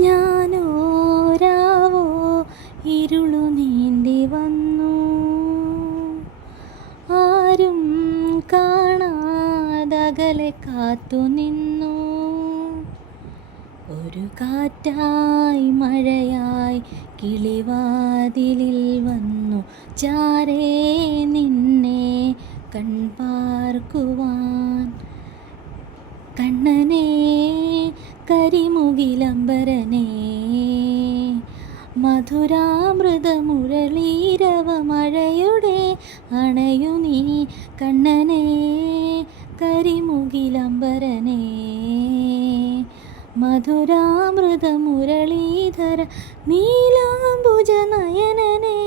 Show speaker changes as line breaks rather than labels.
ഞാനോരാവോ ഇരുളു നീന്തി വന്നു. ആരും കാണാതകലെ കാത്തു നിന്നു. ഒരു കാറ്റായി മഴയായി കിളിവാതിലിൽ വന്നു. ചാരേ നിന്നെ കൺപാർക്കുവാൻ കണ്ണനെ കരിമുകിലമ്പരനെ മധുരാമൃതമുരളീരവമഴയുടെ അണയു നീ കണ്ണനെ. കരിമുകിലമ്പരനെ മധുരാമൃതമുരളീധര നീലാംബുജ നയനനേ